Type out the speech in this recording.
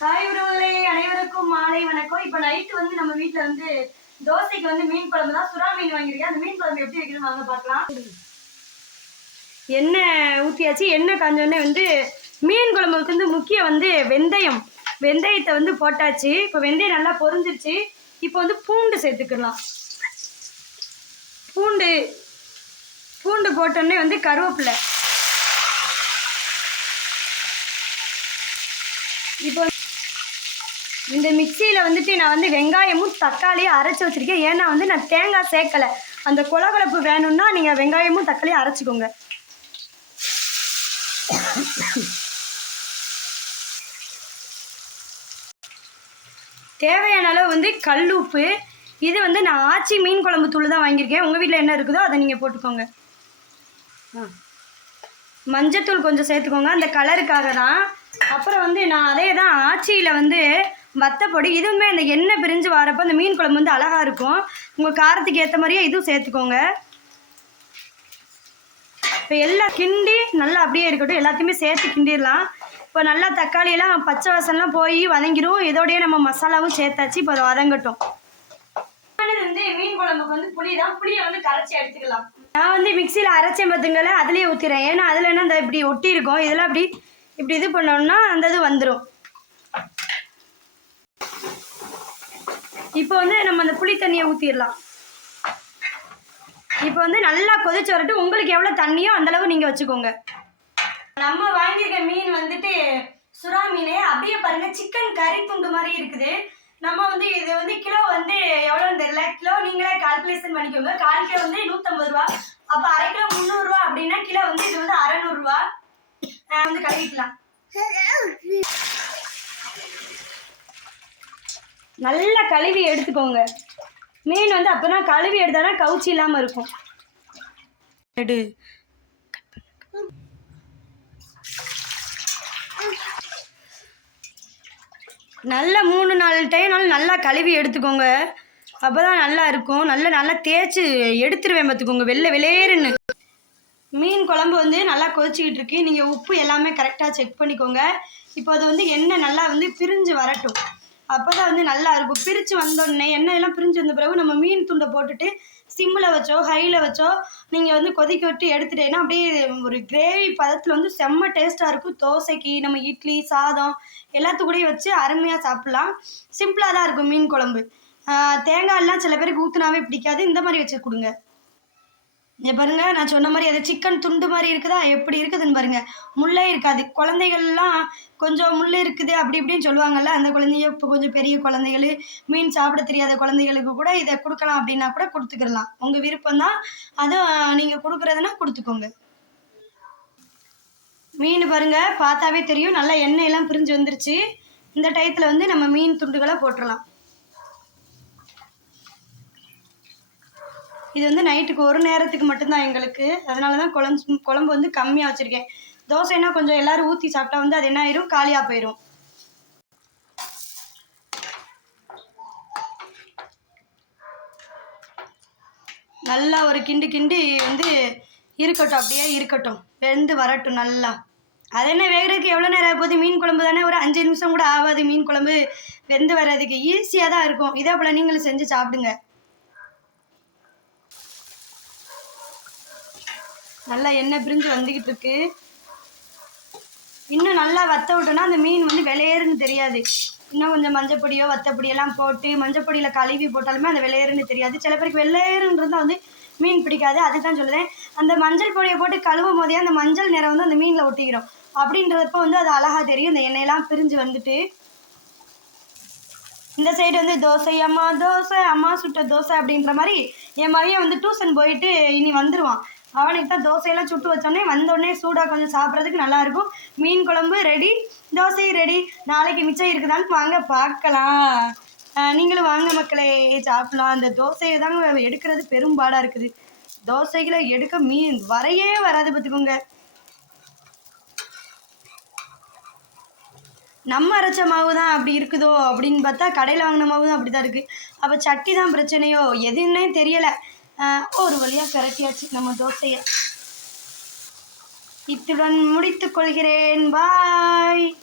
Hi உறவுகளே அனைவருக்கும் மாலை வணக்கம். இப்போ நைட்டு வந்து நம்ம வீட்டில் வந்து தோசைக்கு வந்து மீன் குழம்பு தான். சுறா மீன் வாங்கியிருக்கேன். அந்த மீன் குழம்பு எப்படி வைக்கணும் வாங்க பார்க்கலாம். எண்ணெய் ஊற்றியாச்சு எண்ணெய் காஞ்சோடனே வந்து மீன் குழம்புக்கு வந்து முக்கியம் வந்து வெந்தயம். வெந்தயத்தை வந்து போட்டாச்சு. இப்போ வெந்தயம் நல்லா பொறிஞ்சிருச்சு இப்போ வந்து பூண்டு சேர்த்துக்கலாம். பூண்டு பூண்டு போட்டோடனே வந்து கருவேப்பிலை. இப்போ இந்த மிக்சியில் வந்துட்டு நான் வந்து வெங்காயமும் தக்காளியும் அரைச்சி வச்சிருக்கேன். ஏன்னா வந்து நான் தேங்காய் சேர்க்கலை. அந்த கொலகொலப்பு வேணும்னா நீங்கள் வெங்காயமும் தக்காளியும் அரைச்சிக்கோங்க. தேவையான அளவு வந்து கல் உப்பு. இது வந்து நான் ஆச்சி மீன் குழம்பு தூள் தான் வாங்கியிருக்கேன். உங்கள் வீட்டில் என்ன இருக்குதோ அதை நீங்கள் போட்டுக்கோங்க. ஆ. மஞ்சத்தூள் கொஞ்சம் சேர்த்துக்கோங்க. அந்த கலருக்காக தான். அப்புறம் வந்து நான் அதே தான் ஆச்சியில் வந்து வத்தப்பொடி இதுவுமே அந்த எண்ணெய் பிரிஞ்சு வரப்போ அந்த மீன் குழம்பு வந்து அழகாக இருக்கும். உங்கள் காரத்துக்கு ஏற்ற மாதிரியே இதுவும் சேர்த்துக்கோங்க. இப்போ எல்லாம் கிண்டி நல்லா அப்படியே இருக்கட்டும். எல்லாத்தையுமே சேர்த்து கிண்டிடலாம். இப்போ நல்லா தக்காளியெல்லாம் பச்சை வாசம்லாம் போய் வதங்கிடும் இதோடய நம்ம மசாலாவும் சேர்த்தாச்சு. இப்போ அதை வதங்கட்டும். வந்து மீன் குழம்புக்கு வந்து புளி தான். புளியை வந்து கரைச்சி எடுத்துக்கலாம். நான் வந்து மிக்சியில் அரைச்சேன் பார்த்துங்களேன் அதுலேயே ஊற்றிடுறேன் ஏன்னா அதில் என்ன அந்த இப்படி ஒட்டி இருக்கும் இதெல்லாம் அப்படி இப்படி இது பண்ணோம்னா அந்த இது வந்துடும் இப்போ வந்து நம்ம அந்த புளி தண்ணியை ஊற்றிடலாம் இப்போ வந்து நல்லா கொதிச்சு வரட்டும் உங்களுக்கு எவ்வளோ தண்ணியோ அந்தளவு நீங்கள் வச்சுக்கோங்க. நம்ம வாங்கியிருக்க மீன் வந்துட்டு சுறா மீன். அப்படியே பாருங்க சிக்கன் கறி துண்டு மாதிரி இருக்குது. நம்ம வந்து இது வந்து கிலோ வந்து எவ்வளோன்னு தெரியல. கிலோ நீங்களே கால்குலேஷன் பண்ணிக்கோங்க. கால் கிலோ வந்து நூற்றம்பது ரூபா. அப்போ அரை கிலோ முந்நூறுரூவா அப்படின்னா கிலோ வந்து இது வந்து அறநூறுவா வந்து கழுவிக்கலாம். நல்லா கழுவி எடுத்துக்கோங்க. மீன் வந்து அப்பதான் கழுவி எடுத்தானா கவுச்சி இல்லாமல் இருக்கும். எடு. நல்ல மூணு நாலு டைம்னாலும் நல்லா கழுவி எடுத்துக்கோங்க. அப்போ தான் நல்லா இருக்கும். நல்லா நல்லா தேய்ச்சி எடுத்துருவேன் பார்த்துக்கோங்க. வெள்ளை வெளியேறுன்னு மீன் குழம்பு வந்து நல்லா கொதிச்சிக்கிட்டு இருக்கு. நீங்கள் உப்பு எல்லாமே கரெக்டாக செக் பண்ணிக்கோங்க. இப்போ அது வந்து எண்ணெய் நல்லா வந்து பிரிஞ்சு வரட்டும். அப்போ தான் வந்து நல்லா இருக்கும். பிரித்து வந்தோடனே எண்ணெய் எல்லாம் பிரிஞ்சு வந்த பிறகு நம்ம மீன் துண்டை போட்டுட்டு சிம்மில் வச்சோ ஹையில் வச்சோ நீங்கள் வந்து கொதிக்க விட்டு எடுத்துட்டேன்னா அப்படியே ஒரு கிரேவி பதத்தில் வந்து செம்ம டேஸ்ட்டாக இருக்கும். தோசைக்கு நம்ம இட்லி சாதம் எல்லாத்துக்கூடயும் வச்சு அருமையாக சாப்பிட்லாம். சிம்பிளாக தான் இருக்கும் மீன் குழம்பு. தேங்காயெல்லாம் சில பேருக்கு ஊற்றுனாவே பிடிக்காது. இந்த மாதிரி வச்சு கொடுங்க. இங்க பாருங்க நான் சொன்ன மாதிரி அது சிக்கன் துண்டு மாதிரி இருக்குதா? எப்படி இருக்குதுன்னு பாருங்க. முள்ளே இருக்காது. குழந்தைகள்லாம் கொஞ்சம் முள் இருக்குது அப்படி இப்படின்னு சொல்லுவாங்கல்ல அந்த குழந்தைய இப்போ கொஞ்சம் பெரிய குழந்தைகள் மீன் சாப்பிட தெரியாத குழந்தைகளுக்கு கூட இதை கொடுக்கலாம் அப்படின்னா கூட கொடுத்துக்கிடலாம் உங்கள் விருப்பம் தான் அதுவும் நீங்கள் கொடுக்குறதுனா கொடுத்துக்கோங்க. மீன் பாருங்க பார்த்தாவே தெரியும். நல்லா எண்ணெய் எல்லாம் பிரிஞ்சு வந்துருச்சு. இந்த டயத்தில் வந்து நம்ம மீன் துண்டுகளை போட்டுடலாம் இது வந்து நைட்டுக்கு ஒரு நேரத்துக்கு மட்டும்தான் எங்களுக்கு. அதனால தான் குழம்பு குழம்பு வந்து கம்மியாக வச்சுருக்கேன். தோசைனா கொஞ்சம் எல்லோரும் ஊற்றி சாப்பிட்டா வந்து அது என்ன ஆயிரும் காலியாக போயிடும் நல்லா ஒரு கிண்டு கிண்டி வந்து இருக்கட்டும் அப்படியே இருக்கட்டும். வெந்து வரட்டும் நல்லா. அது என்ன வேகிறதுக்கு எவ்வளோ நேரம் ஆக போகுது? மீன் குழம்பு தானே ஒரு அஞ்சு நிமிஷம் கூட ஆகாது மீன் குழம்பு. வெந்து வர்றதுக்கு ஈஸியாக தான் இருக்கும். இதே போல் நீங்களும் செஞ்சு சாப்பிடுங்க. நல்லா எண்ணெய் பிரிஞ்சு வந்துக்கிட்டு இருக்கு இன்னும் நல்லா வத்த விட்டோம்னா அந்த மீன் வந்து விளையேறுன்னு தெரியாது. இன்னும் கொஞ்சம் மஞ்சப்பொடியோ வத்தப்பொடியெல்லாம் போட்டு மஞ்சப்பொடியில் கழுவி போட்டாலுமே அந்த விளையேறுன்னு தெரியாது. சில பேருக்கு வெள்ளையேறுன்றதா வந்து மீன் பிடிக்காது அதுதான் சொல்லுவேன். அந்த மஞ்சள் பொடியை போட்டு கழுவும் போதே அந்த மஞ்சள் நிறம் வந்து அந்த மீனில் ஒட்டிக்கிறோம் அப்படின்றப்ப வந்து அது அழகாக தெரியும். இந்த எண்ணெயெல்லாம் பிரிஞ்சு வந்துட்டு. இந்த சைடு வந்து தோசை அம்மா தோசை அம்மா சுட்ட தோசை அப்படின்ற மாதிரி என் மகன் வந்து டியூஷன் போயிட்டு இனி வந்துடுவான் அவனுக்கு தான் தோசையெல்லாம் சுட்டு வச்சோடனே வந்தோடனே சூடாக கொஞ்சம் சாப்பிட்றதுக்கு நல்லாயிருக்கும். மீன் குழம்பு ரெடி தோசை ரெடி நாளைக்கு மிச்சம் இருக்குதான்னு வாங்க பார்க்கலாம். நீங்களும் வாங்க மக்களே சாப்பிடலாம். அந்த தோசையை தாங்க எடுக்கிறது பெரும்பாடாக இருக்குது. தோசைகளை எடுக்க மீன் வரையே வராது பார்த்துக்கோங்க. நம்ம அரைச்ச மாவு தான் அப்படி இருக்குதோ அப்படின்னு பார்த்தா கடையில் வாங்கின மாவு தான் அப்படி தான் இருக்குது அப்போ சட்டி தான் பிரச்சனையோ? எதுன்னே தெரியலை. ஒரு வழியாக பிரட்டியாச்சு நம்ம தோசையை. இத்துடன் முடித்துக் கொள்கிறேன். பாய்